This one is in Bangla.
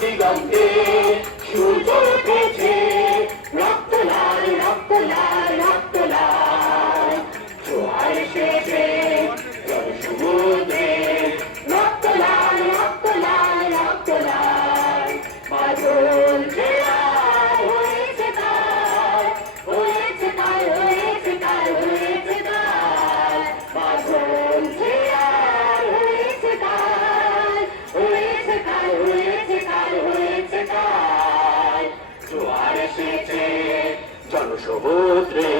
দিগন্তে সূর্য উঠেছে রক্ত লাল রক্ত লাল রক্ত লাল জোয়ার এসেছে জনসমুদ্রে রক্ত লাল রক্ত লাল রক্ত লাল বাদল ঘেরা হয়েছে তার হয়েছে তার হয়েছে তার হয়েছে তার বাদল ঘেরা হয়েছে তার হয়েছে তার হয়েছে তার হয়েছে তার জোয়ার এসেছে জনসমুদ্রে